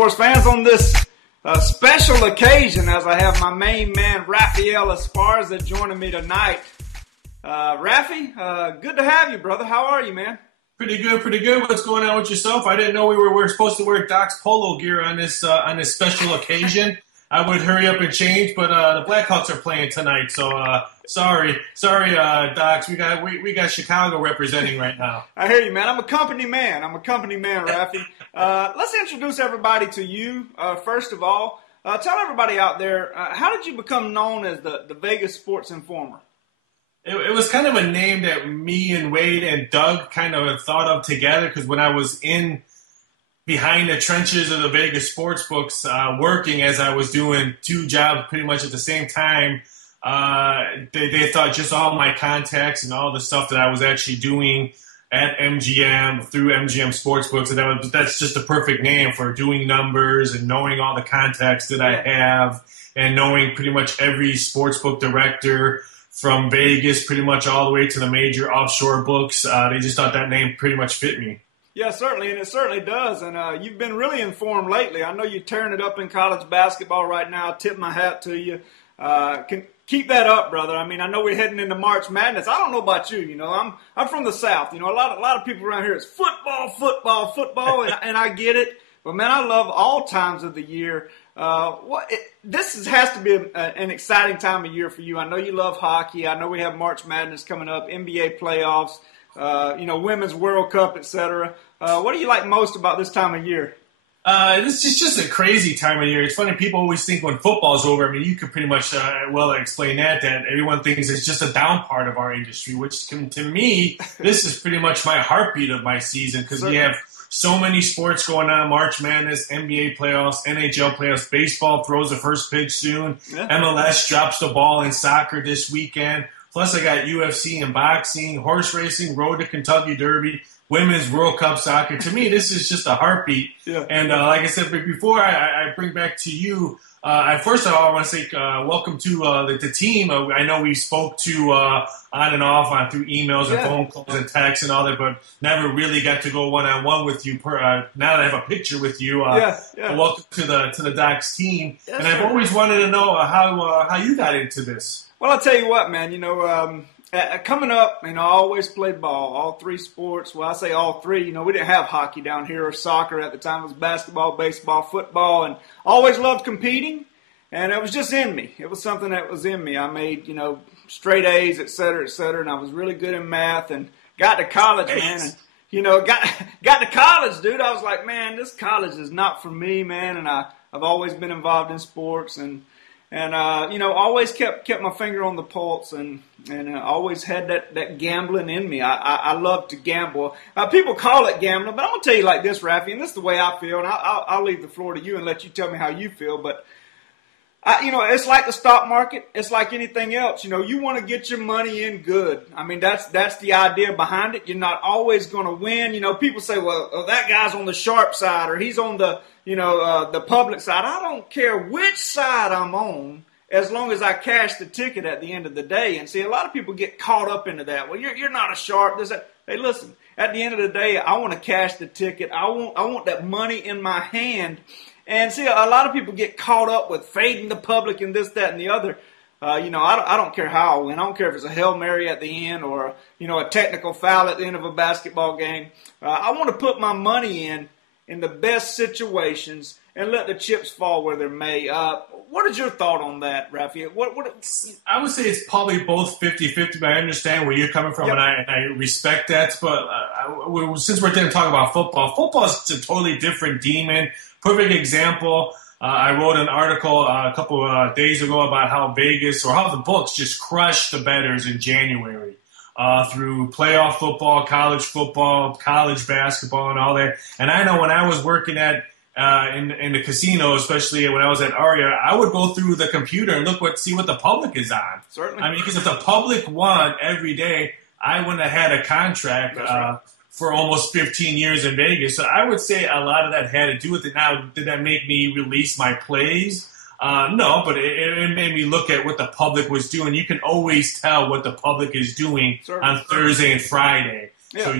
sports fans, on this special occasion, as I have my main man, Raphael Esparza, joining me tonight. Rafi, good to have you, brother. How are you, man? Pretty good. What's going on with yourself? I didn't know we were supposed to wear Doc's polo gear on this special occasion. I would hurry up and change, but the Blackhawks are playing tonight, so sorry, Docs. We got Chicago representing right now. I hear you, man. I'm a company man, Rafi. Let's introduce everybody to you. First of all, tell everybody out there, how did you become known as the Vegas Sports Informer? It was kind of a name that me and Wade and Doug kind of thought of together, because when I was behind the trenches of the Vegas sports books, working as I was doing two jobs pretty much at the same time, they thought just all my contacts and all the stuff that I was actually doing at MGM through MGM Sportsbooks, and that's just the perfect name for doing numbers and knowing all the contacts that I have and knowing pretty much every sportsbook director from Vegas pretty much all the way to the major offshore books. They just thought that name pretty much fit me. Yeah, certainly, and it certainly does. And you've been really informed lately. I know you're tearing it up in college basketball right now. Tip my hat to you. Can keep that up, brother. I mean, I know we're heading into March Madness. I don't know about you. You know, I'm from the South. You know, a lot of people around here is football, and I get it. But man, I love all times of the year. This has to be an exciting time of year for you. I know you love hockey. I know we have March Madness coming up, NBA playoffs. Women's World Cup, etc. What do you like most about this time of year? This is just a crazy time of year. It's funny, people always think when football's over, I mean, you could pretty much explain that everyone thinks it's just a down part of our industry, which to me, this is pretty much my heartbeat of my season, because we have so many sports going on: March Madness, NBA playoffs, NHL playoffs, baseball throws the first pitch soon, MLS drops the ball in soccer this weekend. Plus, I got UFC and boxing, horse racing, road to Kentucky Derby, Women's World Cup soccer. To me, this is just a heartbeat. Yeah. And like I said, before I bring back to you, first of all, I want to say welcome to the team. I know we spoke to on and off through emails and phone calls and texts and all that, but never really got to go one-on-one with you. Now that I have a picture with you, welcome to the Docs team. Yes, and I've always wanted to know how you got into this. Well, I'll tell you what, man, coming up, I always played ball, all three sports. Well, I say all three, we didn't have hockey down here or soccer at the time. It was basketball, baseball, football, and always loved competing, and it was just in me. It was something that was in me. I made, straight A's, et cetera, and I was really good in math, and got to college, man, and, got to college, dude. I was like, man, this college is not for me, man, and I've always been involved in sports, and always kept my finger on the pulse, and always had that gambling in me. I love to gamble. People call it gambling, but I'm going to tell you like this, Rafi, and this is the way I feel, and I'll leave the floor to you and let you tell me how you feel, but it's like the stock market. It's like anything else. You want to get your money in good. I mean, that's the idea behind it. You're not always going to win. People say, well, that guy's on the sharp side, or he's on the public side. I don't care which side I'm on, as long as I cash the ticket at the end of the day. And see, a lot of people get caught up into that. Well, you're not a sharp. Hey, listen, at the end of the day, I want to cash the ticket. I want that money in my hand. And see, a lot of people get caught up with fading the public and this, that, and the other. I don't care how I win. I don't care if it's a Hail Mary at the end or, a technical foul at the end of a basketball game. I want to put my money in the best situations and let the chips fall where they may. What is your thought on that, Rafi? I would say it's probably both 50-50, but I understand where you're coming from, and I respect that. But since we're going to talk about football is a totally different demon. Perfect example. I wrote an article a couple of days ago about how Vegas, or how the books just crushed the bettors in January. Through playoff football, college basketball, and all that. And I know when I was working in the casino, especially when I was at Aria, I would go through the computer and see what the public is on. Certainly. I mean, because if the public won every day, I wouldn't have had a contract for almost 15 years in Vegas. So I would say a lot of that had to do with it. Now, did that make me release my plays? No, but it made me look at what the public was doing. You can always tell what the public is doing on Thursday and Friday. Yeah. So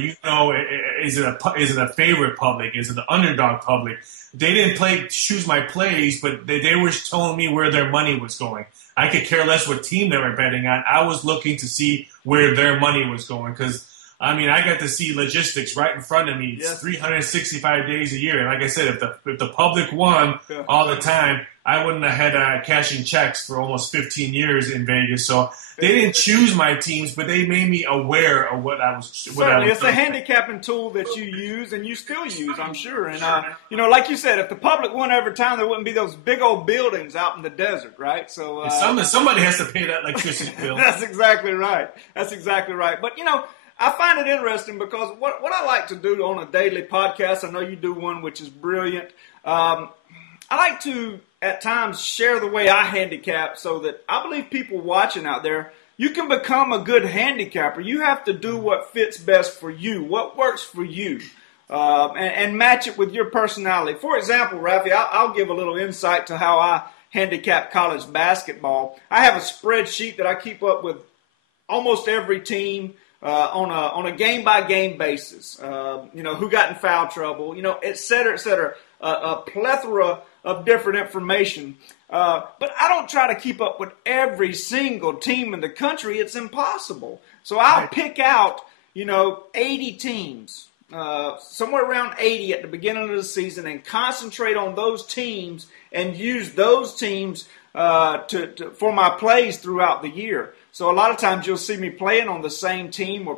is it a favorite public? Is it the underdog public? They didn't choose my plays, but they were telling me where their money was going. I could care less what team they were betting on. I was looking to see where their money was going because, I mean, I got to see logistics right in front of me. It's 365 days a year. And like I said, if the public won all the time, I wouldn't have had cashing checks for almost 15 years in Vegas. So they didn't choose my teams, but they made me aware of what I was. Certainly, it's a handicapping tool that you use and you still use, I'm sure. And like you said, if the public won every time, there wouldn't be those big old buildings out in the desert, right? So somebody has to pay that electricity bill. That's exactly right. But I find it interesting because what I like to do on a daily podcast, I know you do one which is brilliant. I like to, at times, share the way I handicap so that I believe people watching out there, you can become a good handicapper. You have to do what fits best for you, what works for you, and match it with your personality. For example, Rafi, I'll give a little insight to how I handicap college basketball. I have a spreadsheet that I keep up with almost every team on a game-by-game basis. Who got in foul trouble, et cetera, et cetera. A plethora of different information. But I don't try to keep up with every single team in the country. It's impossible. So I'll pick out, 80 teams, somewhere around 80 at the beginning of the season, and concentrate on those teams and use those teams for my plays throughout the year. So a lot of times you'll see me playing on the same team or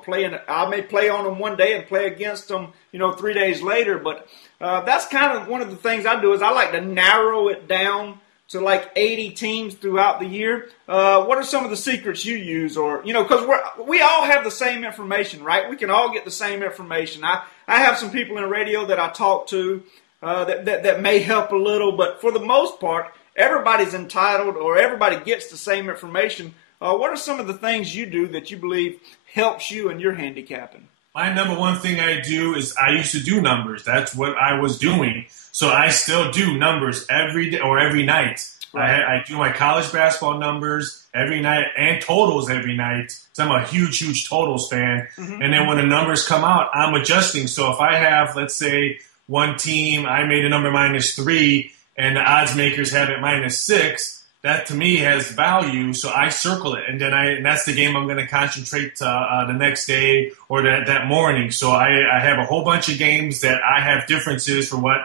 I may play on them one day and play against them, 3 days later. But that's kind of one of the things I do is I like to narrow it down to like 80 teams throughout the year. What are some of the secrets you use? Or, because we all have the same information, right? We can all get the same information. I have some people in radio that I talk to that may help a little. But for the most part, everybody's entitled or everybody gets the same information. What are some of the things you do that you believe helps you in your handicapping? My number one thing I do is I used to do numbers. That's what I was doing. So I still do numbers every day or every night. Right. I do my college basketball numbers every night and totals every night. So I'm a huge totals fan. Mm-hmm. And then when the numbers come out, I'm adjusting. So if I have, let's say, one team, I made a number -3 and the odds makers have it -6, that to me has value, so I circle it, and then that's the game I'm going to concentrate the next day or that morning. So I have a whole bunch of games that I have differences for what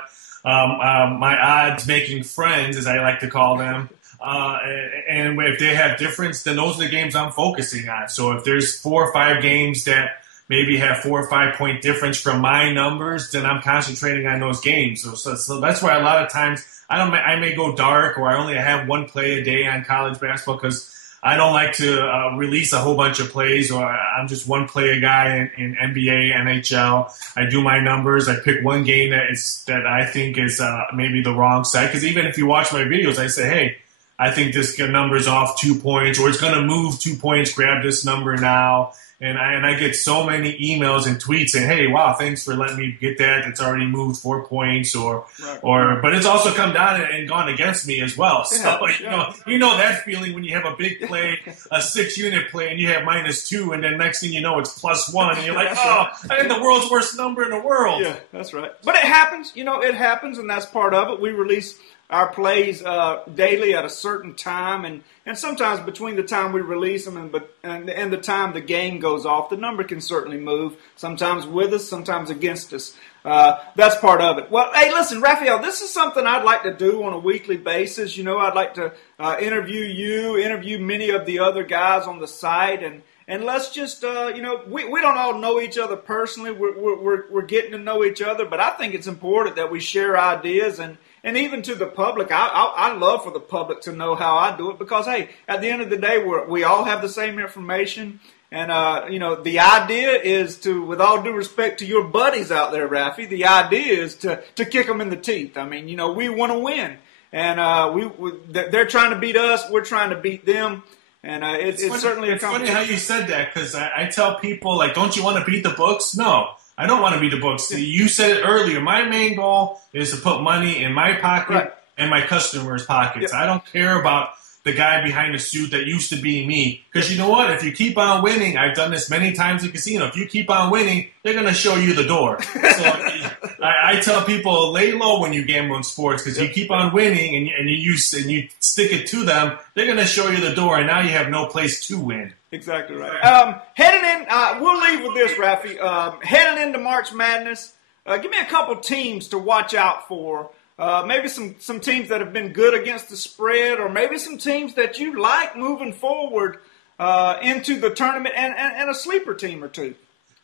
my odds-making friends, as I like to call them, and if they have difference, then those are the games I'm focusing on. So if there's 4 or 5 games that maybe have 4 or 5 point difference from my numbers, then I'm concentrating on those games. So that's why a lot of times I may go dark or I only have one play a day on college basketball because I don't like to release a whole bunch of plays, or I'm just one play a guy in NBA, NHL. I do my numbers. I pick one game that I think is maybe the wrong side. Because even if you watch my videos, I say, hey, I think this number's off 2 points, or it's going to move 2 points. Grab this number now. And I get so many emails and tweets saying, hey, wow, thanks for letting me get that. It's already moved 4 points but it's also come down and gone against me as well. So, you know that feeling when you have a big play, a 6-unit play, and you have -2, and then next thing you know, it's +1. And you're like, I had the world's worst number in the world. Yeah, that's right. But it happens. It happens, and that's part of it. We release our plays daily at a certain time, and sometimes between the time we release them and the time the game goes off, the number can certainly move, sometimes with us, sometimes against us. That's part of it. Well, hey, listen, Raphael, this is something I'd like to do on a weekly basis. I'd like to interview many of the other guys on the site, and let's just, we don't all know each other personally. We're getting to know each other, but I think it's important that we share ideas and even to the public. I love for the public to know how I do it because, hey, at the end of the day, we all have the same information. And, the idea is to, with all due respect to your buddies out there, Rafi, the idea is to kick them in the teeth. I mean, we want to win. And they're trying to beat us. We're trying to beat them. And it's certainly a competition. It's funny how you said that because I tell people, like, don't you want to beat the books? No. I don't want to beat the books. You said it earlier. My main goal is to put money in my pocket and my customers' pockets. Yep. I don't care about the guy behind the suit that used to be me. Because you know what? If you keep on winning, I've done this many times in casino. If you keep on winning, they're going to show you the door. So I tell people, lay low when you gamble in sports, because you keep on winning and you stick it to them, they're going to show you the door, and now you have no place to win. Exactly right. Heading in, we'll leave with this, Rafi. Heading into March Madness, give me a couple teams to watch out for. Maybe some teams that have been good against the spread, or maybe some teams that you like moving forward into the tournament, and a sleeper team or two.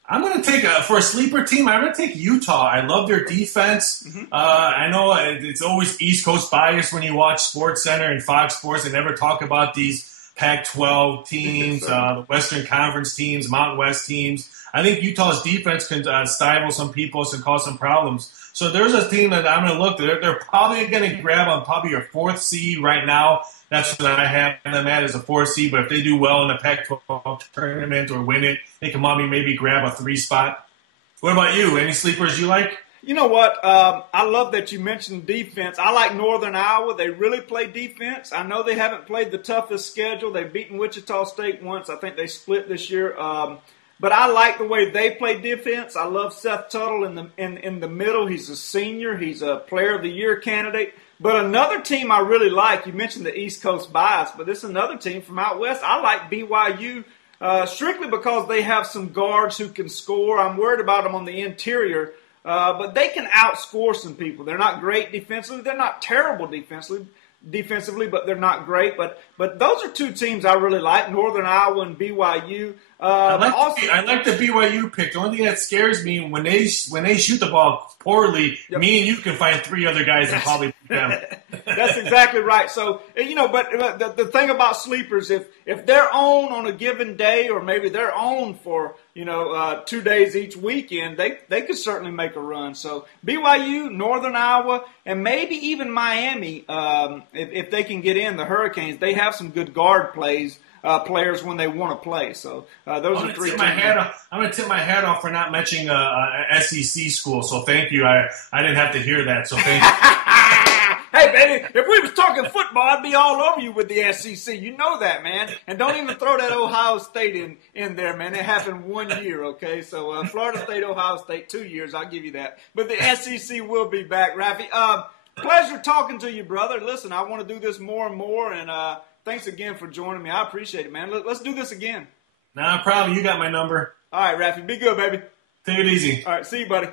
I'm going to take for a sleeper team. I'm going to take Utah. I love their defense. Mm-hmm. I know it's always East Coast bias when you watch SportsCenter and Fox Sports. They never talk about these Pac-12 teams, the Western Conference teams, Mountain West teams. I think Utah's defense can stifle some people and cause some problems. So there's a team that I'm going to look at. They're probably going to grab on probably your fourth seed right now. That's what I have them at as a fourth seed. But if they do well in the Pac-12 tournament or win it, they can maybe grab a 3 spot. What about you? Any sleepers you like? You know what? I love that you mentioned defense. I like Northern Iowa. They really play defense. I know they haven't played the toughest schedule. They've beaten Wichita State once. I think they split this year. But I like the way they play defense. I love Seth Tuttle in the middle. He's a senior. He's a Player of the Year candidate. But another team I really like, you mentioned the East Coast bias, but this is another team from out west. I like BYU strictly because they have some guards who can score. I'm worried about them on the interior, but they can outscore some people. They're not great defensively. They're not terrible defensively, but they're not great. But those are two teams I really like, Northern Iowa and BYU. I like the BYU pick. The only thing that scares me when they shoot the ball poorly, me and you can find 3 other guys and probably beat them. That's exactly right. So, but the thing about sleepers, if they're on a given day, or maybe they're on for 2 days each weekend, they could certainly make a run. So BYU, Northern Iowa, and maybe even Miami, if they can get in, the Hurricanes, they have some good guard players when they want to play. So those are 3 teams. I'm going to tip my hat off for not mentioning a SEC school. So thank you. I didn't have to hear that. So thank you. Hey, baby, if we was talking football, I'd be all over you with the SEC. You know that, man. And don't even throw that Ohio State in there, man. It happened 1 year, okay? So Florida State, Ohio State, 2 years. I'll give you that. But the SEC will be back, Rafi. Pleasure talking to you, brother. Listen, I want to do this more and more, and thanks again for joining me. I appreciate it, man. Let's do this again. Nah, problem. You got my number. All right, Rafi. Be good, baby. Take it easy. All right. See you, buddy.